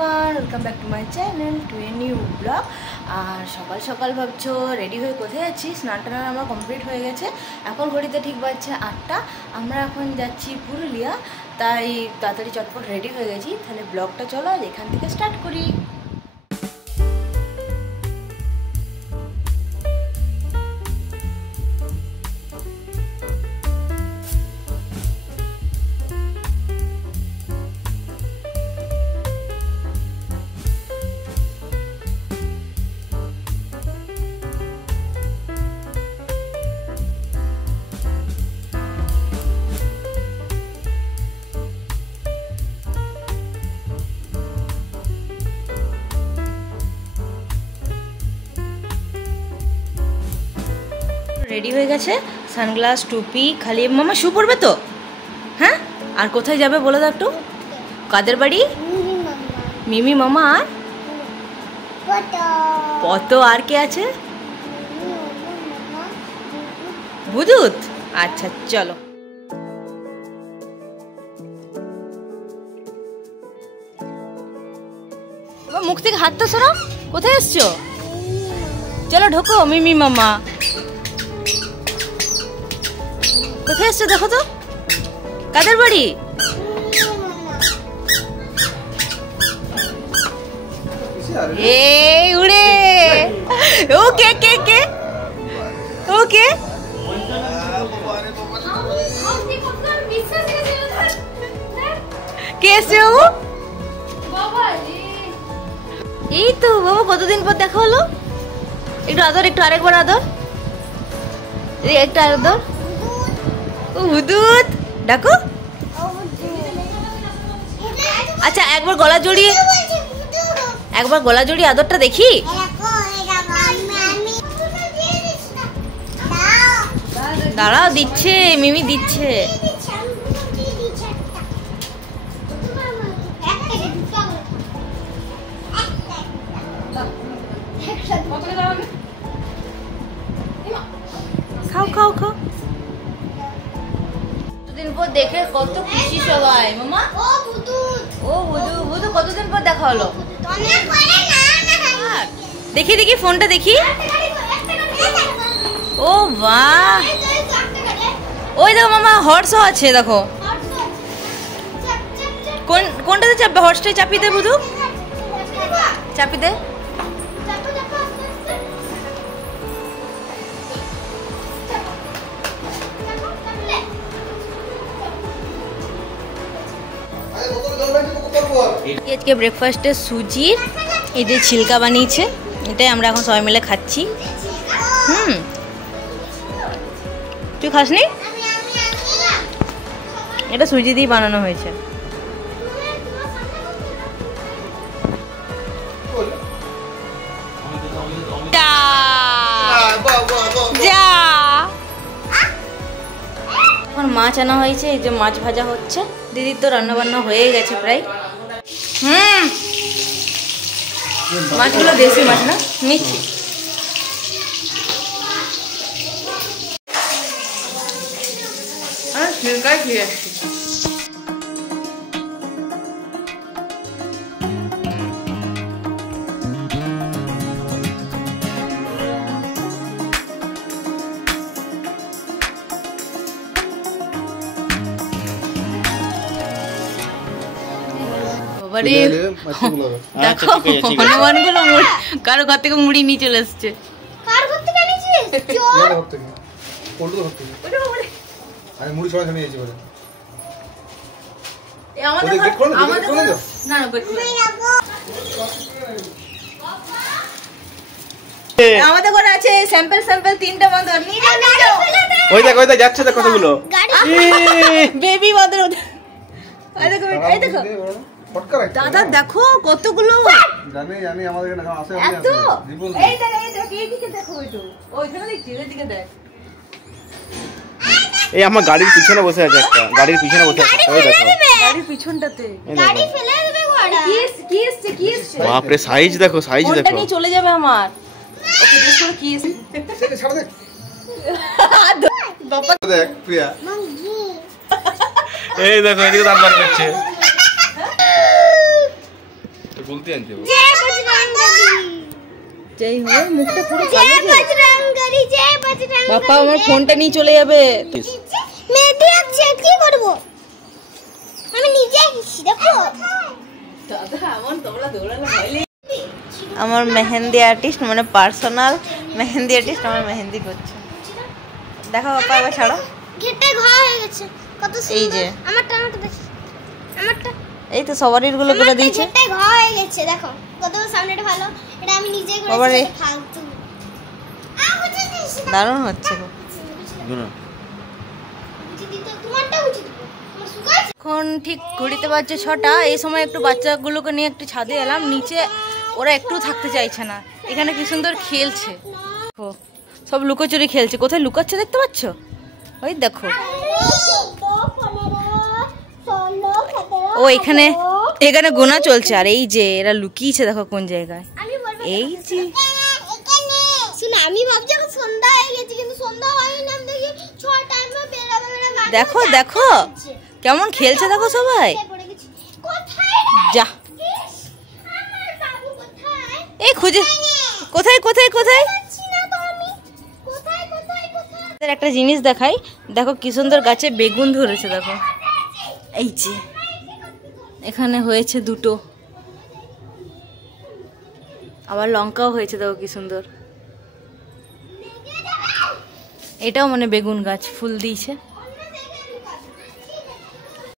Everyone, welcome back to my channel to a new blog. আর সকাল সকাল ভাবছো রেডি হয়ে কোথায় যাচ্ছি? স্নান টান আমার কমপ্লিট হয়ে গেছে। এখন ঘড়িতে ঠিক বাজছে 8টা। আমরা এখন যাচ্ছি পুরুলিয়া, তাই তাড়াতাড়ি চটপট রেডি হয়ে গেছি। তাহলে ব্লগটা চলো আজ এখান থেকে স্টার্ট করি। রেডি হয়ে গেছে, সানগ্লাস, টুপি। খালি মামা শু পরবে তো? হ্যাঁ। আর কোথায় যাবে বলে দাও একটু। কাদের বাড়ি? মিমি মামা আর পত। আর কে আছে? বুদুত। আচ্ছা চলো। মুখ থেকে হাতটা সরাও। কোথায় এসছো? চলো ঢোকো। মিমি মামা কোথায় এসছো দেখো তো। কাদের বাড়ি? এই উড়ে। ওকে কে কে ওকে কে এসছে বাবু? এই তো বাবু, কতদিন পর দেখা হলো। একটু আদর, একটু আরেকবার আদর, একটা আদর। উদুত ডাকো। আচ্ছা একবার গলা জড়িয়ে, একবার গলা জড়িয়ে আদরটা দেখি। দাঁড়াও, দিচ্ছে মিমি দিচ্ছে। খাও খাও খাও। কতদিন পর দেখে কত খুশি সবাই। মামা ও বুদু, ও বুদু। বুদু কতদিন পর দেখা হলো। দেখি দেখি ফোনটা দেখি। ও বাহ, ওই দেখো মামা হর্সও আছে দেখো। কোনটাতে চাপবে? হর্সটাই চাপি দে বুদু, চাপি দে। আজকে ব্রেকফাস্টে সুজির এই যে ছিলকা বানিয়েছে, এটাই আমরা এখন সবাই মিলে খাচ্ছি। তুই খাসনি? এটা সুজি দিয়ে বানানো হয়েছে। এখন মাছ আনা হয়েছে, এই যে মাছ ভাজা হচ্ছে। দিদির তো রান্না বান্না হয়ে গেছে প্রায়। মাছগুলো দেশি মাছ না, নিচ্ছি। ছিলকায় খেয়ে আসছি। দেখো হনুমানগুলো কারো ঘর থেকে মুড়ি নিয়ে চলে এসছে। আমাদের ঘরে আছে স্যাম্পল স্যাম্পল 3টা বাঁদর। ওই দেখ যাচ্ছে তো কতগুলো বেবি বাঁদর। এই দেখো দাদা, দেখো কতগুলো। জানি জানি আমাদের এখানে আসে এত। এই দেখ এই দেখ, এইদিকে দেখো, ওইটা ওইখানে দেখছি, এইদিকে দেখ। এই আমার গাড়ির পিছনে বসে আছে একটা, গাড়ির পিছনে বসে আছে। ওই দেখো গাড়ির পিছনটাতে গাড়ি ফেলে দেবে। কি এসছে বাপ রে, সাইজ দেখো, সাইজ দেখো। ওটা নিয়ে চলে যাবে আমার। ওকে দেখো কি এসছে। সেটা ছাড় দে বাবা। দেখ প্রিয়া, এই দেখো এদিকে দাঁত বার করছে। বলতে আনছে जय बजरंगबली যাই হোক মুখটা পুরো जय কালো যে बजरंगबली जय बजरंगबली বাবা আমার ফোনটা নিয়ে চলে যাবে মেহেদি আঁকছে কি করব আমি নিজে আঁকছি দেখো আমার মেহেন্দি আর্টিস্ট মানে পার্সোনাল মেহেন্দি আর্টিস্ট আমার মেহেন্দি করছে দেখো বাবা এবার ছাড়ো ঘেটে ঘ হয়ে গেছে কত সুন্দর এই যে। আমারটা দেখি আমারটা এই তো সবারই গুলো করে দিয়েছে ঘেটে ঘ হয়ে গেছে দেখো কত সামনেটা ভালো এটা আমি নিজে বাবা রে। করেছি ফালতু বুঝি দিস দারুণ হচ্ছে গো। বুঝি দিতে তোমারটা বুঝি দিব তোমার সুগাইছে এখন ঠিক ঘড়িতে বাজছে 6টা এই সময় একটু বাচ্চাগুলোকে নিয়ে একটু ছাদে এলাম নিচে ওরা একটু থাকতে চাইছে না এখানে কি সুন্দর খেলছে ও, সব লুকোচুরি খেলছে কোথায় লুকাচ্ছে দেখতে পাচ্ছ ওই দেখো ও এখানে এখানে গোনা চলছে আর এই যে এরা লুকিয়েছে দেখো কোন জায়গায় আমি বলবো এই যে এখানে শুন আমি ভাবছি এখন সন্ধ্যা হয়ে গেছে কিন্তু সন্ধ্যা হয়নি আমি দেখি 6 টাইমে বেরাবে গান দেখো দেখো কেমন খেলছে দেখো সবাই পড়ে গেছি কোথায় রে? যা ইস, আমার বাবু কোথায় এই খুঁজে কোথায় কোথায় কোথায় পাচ্ছি না তো আমি কোথায় কোথায় কোথায় আপনাদের একটা জিনিস দেখাই দেখো কি সুন্দর গাছে বেগুন ধরেছে দেখো এই যে এখানে হয়েছে দুটো আবার লঙ্কাও হয়েছে দেখো কি সুন্দর এটাও মানে বেগুন গাছ ফুল দিয়েছে